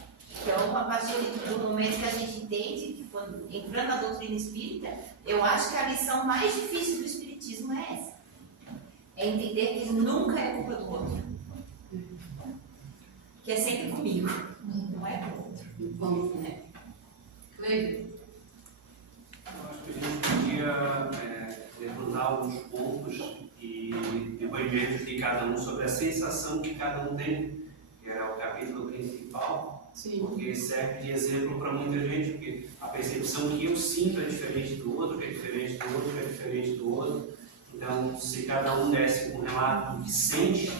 Então, a partir do momento que a gente entende, que quando, entrando na doutrina espírita, eu acho que a lição mais difícil do espiritismo é essa. É entender que nunca é culpa do outro. Que é sempre comigo, não é com o outro. Vamos, né? Cleber. Eu acho que a gente podia levantar alguns pontos e depoimentos de cada um sobre a sensação que cada um tem, que é o capítulo principal. Sim. Porque serve de exemplo para muita gente, porque a percepção que eu sinto é diferente do outro, que é diferente do outro, que é diferente do outro. Então, se cada um desse um relato do que sente,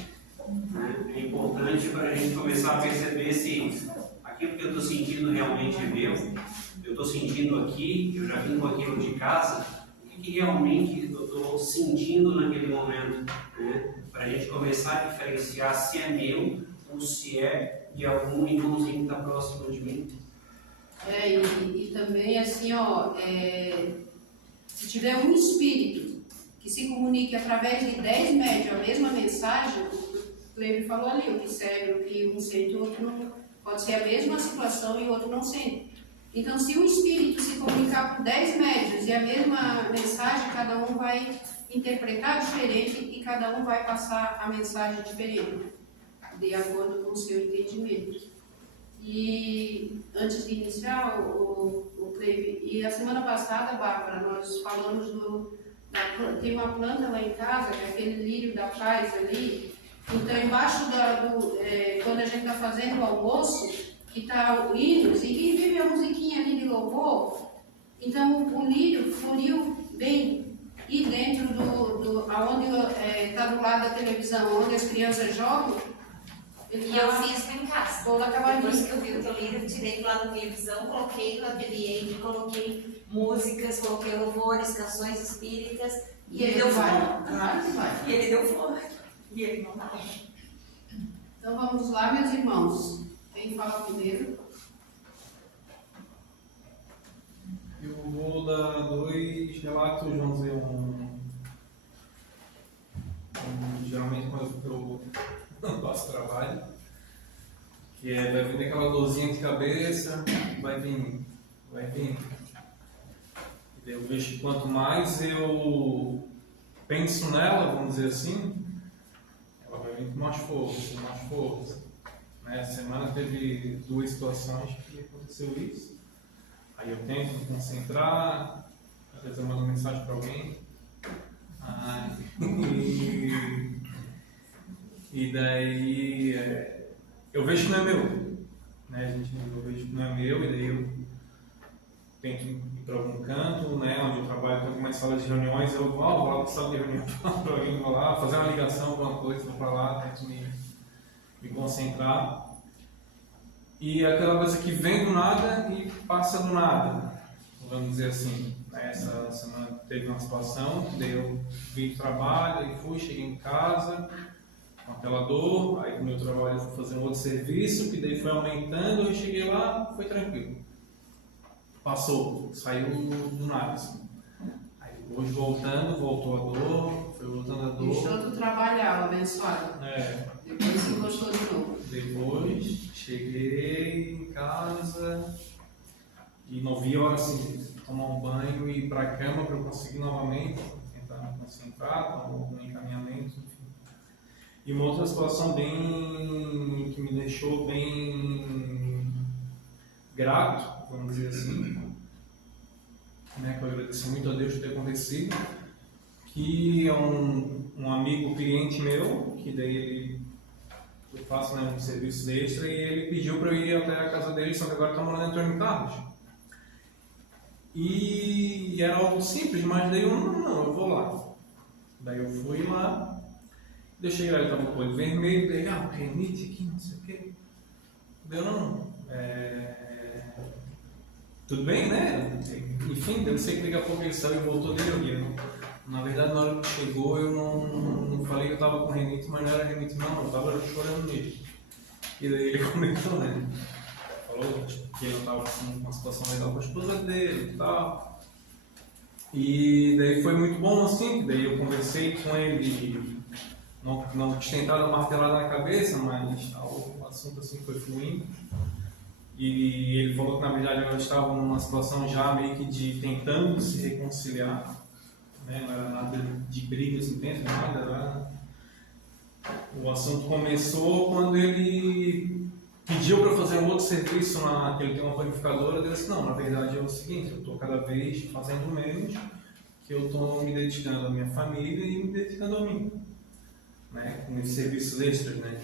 né, é importante para a gente começar a perceber se aquilo que eu estou sentindo realmente é meu. Eu estou sentindo aqui, eu já vim com aquilo de casa, o que realmente eu estou sentindo naquele momento, né? Para a gente começar a diferenciar se é meu ou se é de algum irmãozinho que está próximo de mim. E também assim, se tiver um espírito que se comunique através de 10 médios a mesma mensagem, o Cleber falou ali, o que serve, o que um sente, o outro não. Pode ser a mesma situação e o outro não sente. Então, se o espírito se comunicar com 10 médios e a mesma mensagem, cada um vai interpretar diferente e cada um vai passar a mensagem diferente, de acordo com o seu entendimento. E antes de iniciar, o Cleber, e a semana passada, Bárbara, nós falamos tem uma planta lá em casa, que é aquele lírio da paz ali. Então, embaixo quando a gente está fazendo o almoço, que está o hinos, e quem vive a musiquinha ali de louvor, então o lírio floriu bem. E dentro aonde está do lado da televisão, onde as crianças jogam, E eu fiz em casa. Toda acabadinha. Depois que eu vi o teu livro, tirei do lado da televisão, coloquei no ateliê, coloquei músicas, coloquei louvores, canções espíritas, e ele deu flor. Claro que vai. E ele deu flor. E ele não dá. Então vamos lá, meus irmãos. Quem fala primeiro? Eu vou dar 2 relatos, vamos dizer, geralmente quando eu faço trabalho, que vai vir aquela dorzinha de cabeça, vai vir. E eu vejo que quanto mais eu penso nela, vamos dizer assim, ela vai vir com mais força. Essa semana teve 2 situações que aconteceu isso. Aí eu tento me concentrar, às vezes eu mando mensagem para alguém. E daí eu vejo que não é meu. Né, eu vejo que não é meu, e daí eu tento ir para algum canto, né, onde eu trabalho, tem algumas salas de reuniões, eu vou lá para a sala de reunião para alguém, vou lá, fazer uma ligação, alguma coisa, vou para lá, tento me concentrar. E aquela coisa que vem do nada e passa do nada, vamos dizer assim. Essa semana teve uma situação, daí eu vim do trabalho, aí cheguei em casa com aquela dor, aí no meu trabalho eu fui fazer um outro serviço, que daí foi aumentando, eu cheguei lá, foi tranquilo. Passou, saiu do nada, assim. Aí hoje voltou a dor, foi voltando a dor. Deixou tu trabalhar, abençoado. Depois se gostou de novo. Depois cheguei em casa e não vi a hora assim de tomar um banho e ir para a cama para eu conseguir novamente tentar me concentrar, tomar algum encaminhamento, enfim. E uma outra situação que me deixou bem grato, vamos dizer assim, né, que eu agradeço muito a Deus por ter acontecido, que é um amigo cliente meu, que daí eu faço, né, um serviço extra, e ele pediu para eu ir até a casa dele, só que agora está morando em Antônio Carlos. E era algo simples, mas daí eu vou lá. Daí eu fui lá, daí eu cheguei lá, ele estava com o olho vermelho, daí, renite aqui, não sei o quê. Daí eu tudo bem, né? Enfim, eu sei que daqui a pouco ele saiu e voltou dele. Na verdade, na hora que chegou, eu não falei que eu estava com renite, mas não era renite, não, eu estava chorando mesmo. E daí ele comentou, né? Falou que ele estava com uma situação legal com a esposa dele e tal. E daí foi muito bom assim, daí eu conversei com ele, não quis tentar dar uma martelada na cabeça, mas o assunto assim foi fluindo. E ele falou que na verdade elas estavam numa situação já meio que de tentando se reconciliar, né? Não era nada de brigas intensas, nada. O assunto começou quando ele pediu para fazer um outro serviço, que ele tem uma panificadora. Eu disse: não, na verdade é o seguinte, eu estou cada vez fazendo menos, que eu estou me dedicando à minha família e me dedicando a mim, né? Com esses serviços extras, né?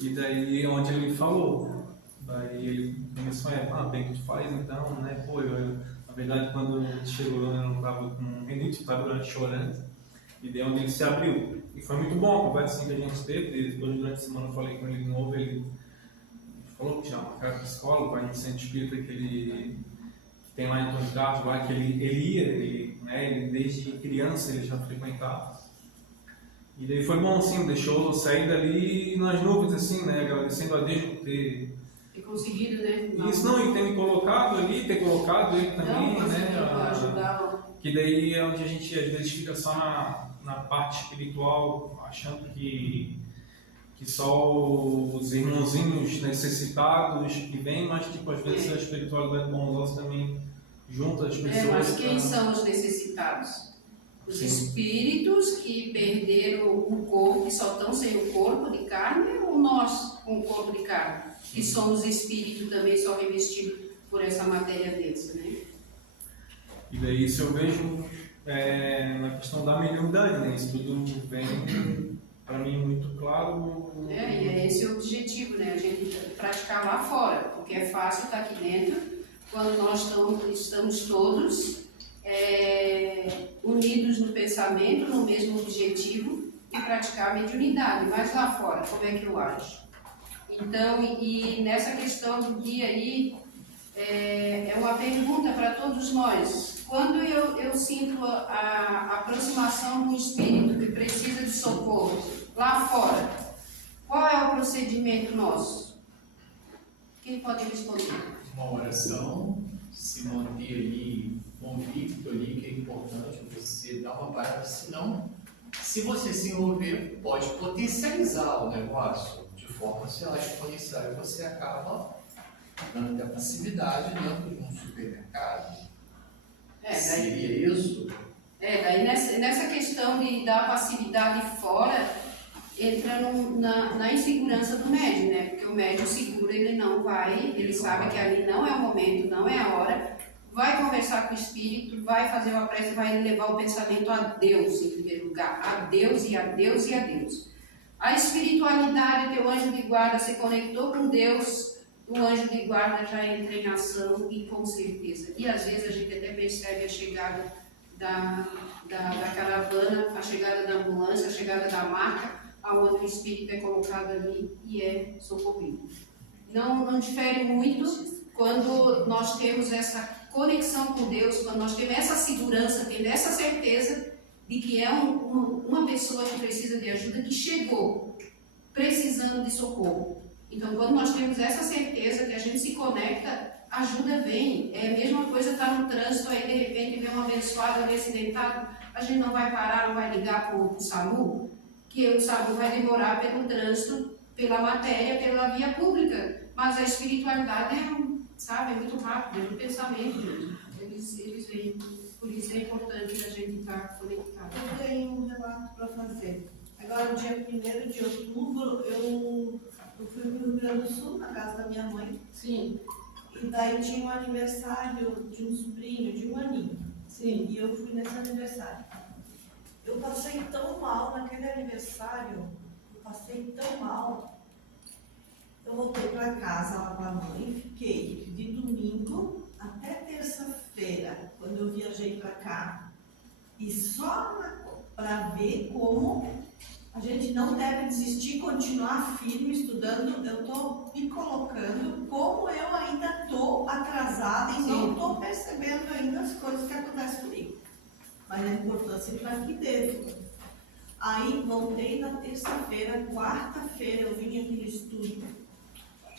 E daí onde ele falou. Daí ele começou bem que tu faz então, né? Pô, na verdade quando chegou eu não estava com renite, eu estava chorando. E daí onde ele se abriu. E foi muito bom a conversa assim, que a gente teve. E depois durante a semana eu falei com ele de novo, ele falou que já marcaram psicólogo, a gente sente espírita que ele tem lá em Antônio Carlos, lá que ele ia, né? Ele desde criança ele já frequentava. E daí foi bom assim, deixou eu sair dali nas nuvens assim, né? Agradecendo a Deus por ter conseguido, né? Isso não, e ter me colocado ali, ter colocado ele também, né? Que daí é onde a gente às vezes fica só na parte espiritual, achando que só os irmãozinhos necessitados que vêm, mas tipo, às vezes a espiritualidade bondosa também junta as pessoas. Mas quem são os necessitados? Os espíritos que perderam o corpo, que só estão sem o corpo de carne, ou nós com o corpo de carne? Que somos espírito também, só revestido por essa matéria densa, né? E daí isso eu vejo na questão da mediunidade, né? Isso tudo vem objetivo, né? A gente praticar lá fora, porque é fácil estar aqui dentro, quando nós estamos todos unidos no pensamento, no mesmo objetivo, e praticar a mediunidade. Mas lá fora, como é que eu acho? Então, e nessa questão do guia aí, é uma pergunta para todos nós. Quando eu sinto a aproximação de um espírito que precisa de socorro lá fora, qual é o procedimento nosso? Quem pode responder? Uma oração, se manter ali convicto ali, que é importante você dar uma parada, senão, se você se envolver, pode potencializar o negócio, de forma, sei lá, exponencial, e você acaba dando até passividade dentro de um supermercado. Seria isso? Daí nessa questão de dar passividade fora, entra na insegurança do médium, né? Porque o médium seguro, ele não vai, ele sabe que ali não é o momento, não é a hora, vai conversar com o espírito, vai fazer uma prece, vai levar o pensamento a Deus, em primeiro lugar, a Deus e a Deus e a Deus. A espiritualidade, teu anjo de guarda se conectou com Deus, o anjo de guarda já entra em ação e com certeza. E às vezes a gente até percebe a chegada da caravana, a chegada da ambulância, a chegada da maca, aonde o espírito é colocado ali e é socorrido. Não difere muito quando nós temos essa conexão com Deus, quando nós temos essa segurança, temos essa certeza de que é uma pessoa que precisa de ajuda, que chegou precisando de socorro. Então, quando nós temos essa certeza que a gente se conecta, a ajuda vem. É a mesma coisa estar no trânsito, aí de repente vem um abençoado, um acidentado, a gente não vai parar, não vai ligar para o SAMU, que o SAMU vai demorar pelo trânsito, pela matéria, pela via pública. Mas a espiritualidade é muito rápido, é no pensamento mesmo. Eles vêm. Por isso é importante a gente estar conectado. Eu tenho um relato para fazer. Agora, no dia 1º de outubro, eu fui para o Rio Grande do Sul, na casa da minha mãe. Sim. E daí tinha um aniversário de um sobrinho, de 1 aninho. Sim. E eu fui nesse aniversário. Eu passei tão mal naquele aniversário, eu voltei para casa lá com a mãe, fiquei de domingo até terça-feira, quando eu viajei para cá. E só para ver como a gente não deve desistir, continuar firme estudando. Eu estou me colocando como eu ainda estou atrasada e não estou percebendo ainda as coisas que acontecem comigo. Mas a importância para aqui dentro. Aí voltei na terça-feira, quarta-feira eu vim aqui no estúdio.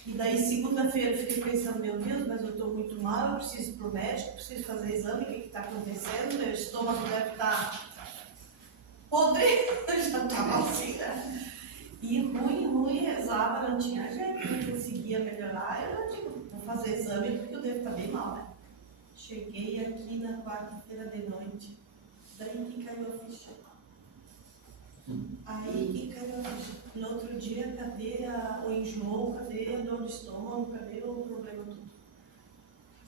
E daí segunda-feira eu fiquei pensando, meu Deus, mas eu estou muito mal, eu preciso ir para o médico, preciso fazer exame, o que está acontecendo? Meu estômago deve estar podre, já estava assim, né? E ruim, rezava, não tinha jeito, não conseguia melhorar. Eu digo, vou fazer exame porque eu devo estar bem mal, né? Cheguei aqui na quarta-feira de noite, daí que caiu a ficha. Aí que caiu a ficha. No outro dia, cadê o enjoo, cadê a dor de estômago, cadê o problema todo?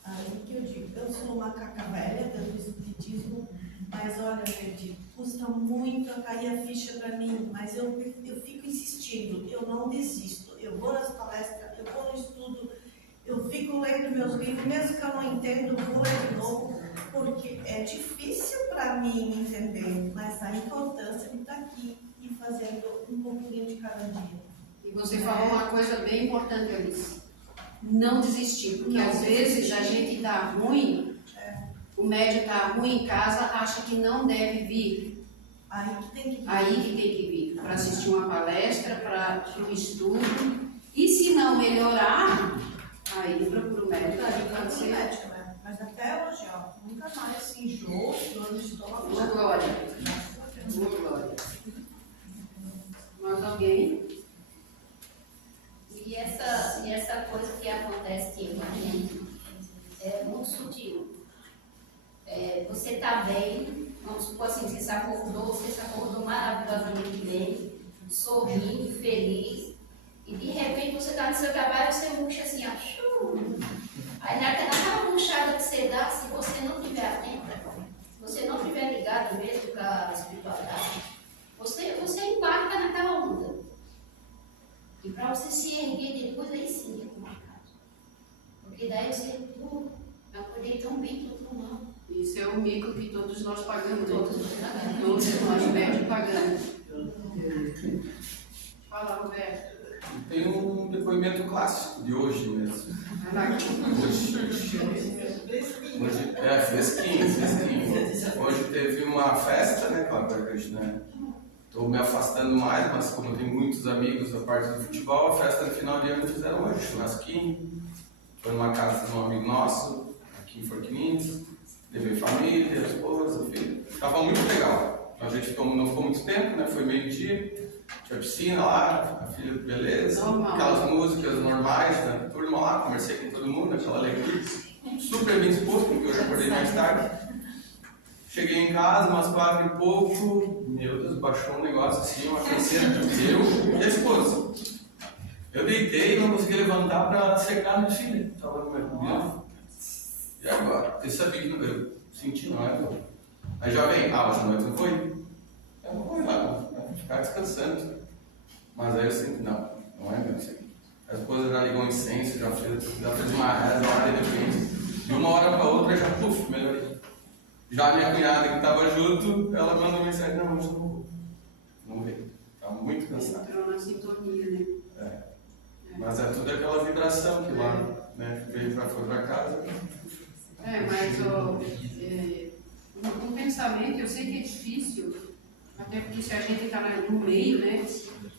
Aí que eu digo, eu sou uma macaca velha dando espiritismo, mas olha, gente, custa muito a cair a ficha para mim, mas eu fico insistindo, eu não desisto, eu vou nas palestras, eu vou no estudo, eu fico lendo meus livros, mesmo que eu não entendo, vou ler de novo, porque é difícil para mim entender, mas a importância de estar aqui e fazendo um pouquinho de cada dia. E você falou uma coisa bem importante, Alice. Não desistir, porque às vezes a gente está ruim, o médium está ruim em casa, acha que não deve vir. Aí que tem que vir, para assistir uma palestra, para um estudo. E se não melhorar, aí procura o médico. Pode ser médico, né? Mas até hoje, ó, nunca mais se enjoou, dor no estômago. Boa glória. Boa glória. Mais alguém? E essa coisa que acontece com a gente é muito sutil. Você está bem, vamos supor assim, você se acordou maravilhosamente bem, sorrindo, feliz, e de repente você está no seu trabalho e você murcha assim, ó. Aí naquela murchada que você dá, se você não estiver atenta, se você não estiver ligado mesmo para a espiritualidade, você embarca naquela onda. E para você se erguer nós pagamos. Todos nós, médios, pagamos. Fala, Roberto. Tem um depoimento clássico de hoje mesmo. Fresquinho. Hoje teve uma festa, né? Claro que a gente, né? Estou me afastando mais, mas como eu tenho muitos amigos da parte do futebol, a festa no final de ano fizeram hoje, churrasquinho. Foi numa casa de um amigo nosso, aqui em Forquilinhos. Levei família, esposa, filho. Estava muito legal. A gente não ficou muito tempo, né? Foi meio-dia. Tinha piscina lá, a filha, beleza. Aquelas músicas normais, né? Turma lá, conversei com todo mundo, aquela alegria. Super bem disposto, porque eu já acordei mais tarde. Cheguei em casa, umas 4 e pouco. Meu Deus, baixou um negócio assim, uma aquecida. Eu e a esposa. Eu deitei e não consegui levantar para secar minha filha. Estava no meu cabelo. E agora? Eu sabia que não eu senti, não é? Aí já vem, hoje à noite não foi? Eu não vou lá, vou ficar descansando. Mas aí eu sinto, não é meu isso aqui. A esposa já ligou um incenso, já fez uma reza, uma hora de repente. De uma hora para outra já, melhorei. Já a minha cunhada que estava junto, ela mandou uma mensagem, não, hoje não vou. Não veio. Estava muito cansado. Entrou na sintonia, né? Mas é tudo aquela vibração que lá, né, foi para casa. Mas um pensamento, eu sei que é difícil, até porque se a gente está no meio, né?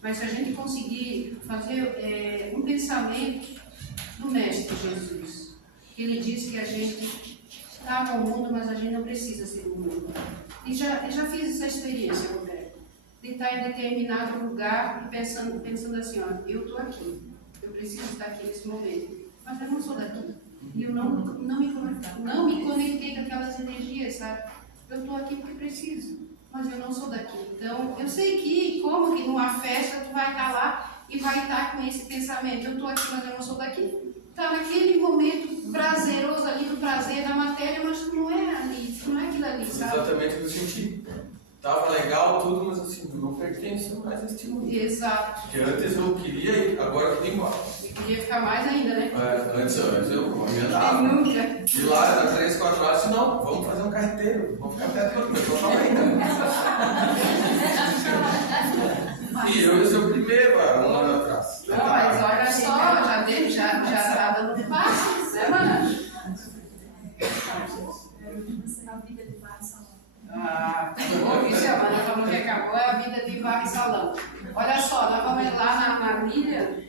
Mas se a gente conseguir fazer um pensamento do Mestre Jesus, que ele diz que a gente está no mundo, mas a gente não precisa ser do mundo. E já fiz essa experiência, Roberto, de estar em determinado lugar e pensando assim, ó, eu estou aqui, eu preciso estar aqui nesse momento, mas eu não sou daqui. E eu não me conectei com aquelas energias, sabe? Eu estou aqui porque preciso, mas eu não sou daqui. Então, eu sei que, como que numa festa, tu vai estar lá e vai estar com esse pensamento. Eu estou aqui, mas eu não sou daqui. Está naquele momento prazeroso ali, do prazer da matéria, mas não é ali, não é aquilo ali, sabe? Exatamente o que eu senti. Tava legal tudo, mas assim, não pertenço mais a este mundo. Exato. Porque antes eu queria ir, agora eu queria ir embora. E queria ficar mais ainda, né? Antes eu emendava. E lá era 3, 4 horas, disse, não, vamos fazer um carreteiro, vamos ficar até todo mundo, eu tava ainda. E eu ia ser o primeiro, há 1 ano atrás. Não, mas olha só, já tá dando passo, né, mano? A vida de bar e salão. Isso a Amanda falou que acabou, é a vida de bar e salão. Olha só, nós vamos lá na milha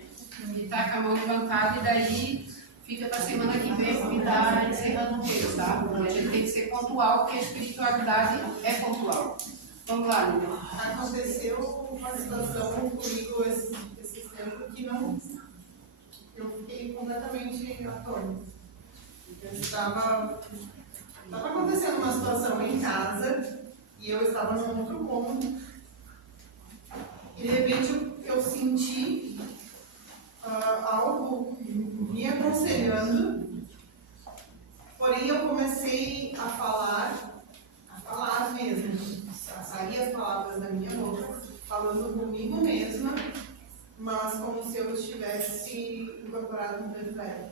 e tá com a mão levantada e daí fica para semana que vem porque tá encerrando o mês, tá? A gente tem que ser pontual, porque a espiritualidade é pontual. Vamos lá, Nina. Aconteceu uma situação comigo esse tempo que não. Eu fiquei completamente atônita. Estava acontecendo uma situação em casa e eu estava num outro cômodo. E de repente eu senti algo me aconselhando, porém eu comecei a falar mesmo. Saí as palavras da minha boca, falando comigo mesma, mas como se eu estivesse incorporado no preto velho.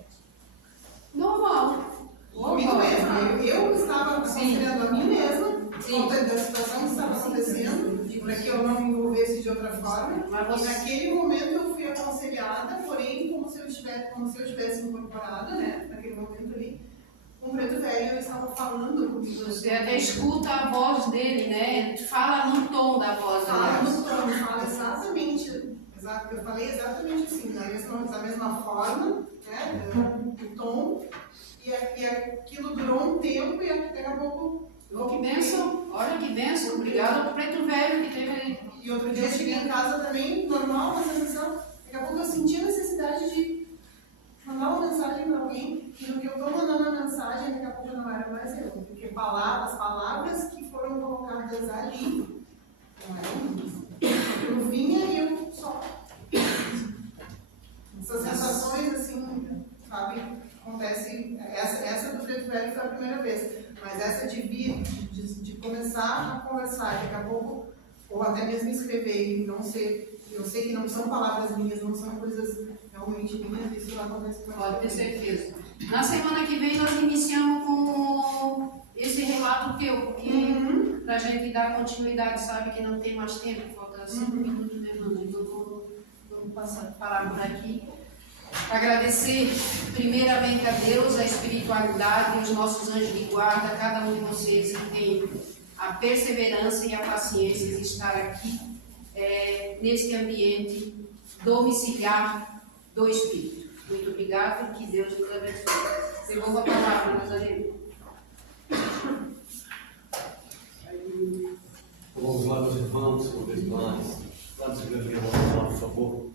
Normal. Comigo mesma. Eu estava aconselhando a mim mesma, da situação que estava acontecendo, para que eu não me envolvesse de outra forma. Mas naquele momento eu fui aconselhada, porém como se eu estivesse incorporada, né, naquele momento ali. Um preto velho, eu estava falando comigo. Você até escuta a voz dele, né? Fala no tom da voz dele. Fala no tom, fala exatamente. Eu falei exatamente assim, da mesma forma, né? Do tom. E aquilo durou um tempo e daqui a pouco. Que bênção! Olha que bênção! Obrigada ao preto velho que teve aí. E outro dia eu cheguei em casa também, normal, uma sensação. Daqui a pouco eu senti a necessidade de mandar uma mensagem para alguém, e no que eu estou mandando a mensagem, daqui a pouco não era mais eu. Porque as palavras que foram colocadas ali, não eram minhas. Eu vinha e eu só. Essas sensações, assim, sabe, acontecem. Essa do preto velho foi a primeira vez. Mas essa de vir, de começar a conversar, daqui a pouco, ou até mesmo escrever, e não ser. Eu sei que não são palavras minhas, não são coisas realmente minhas, isso não acontece com Pode ter certeza. Na semana que vem nós iniciamos com esse relato teu, porque para a gente dar continuidade, sabe que não tem mais tempo, falta 5 minutos de demanda, então vamos parar por aqui. Agradecer primeiramente a Deus, a espiritualidade, os nossos anjos de guarda, cada um de vocês que tem a perseverança e a paciência de estar aqui neste ambiente domiciliar do Espírito. Muito obrigada e que Deus nos abençoe. Devolvo a palavra, Nazareno. Vamos lá, meus irmãos, vamos lá, segunda, por favor.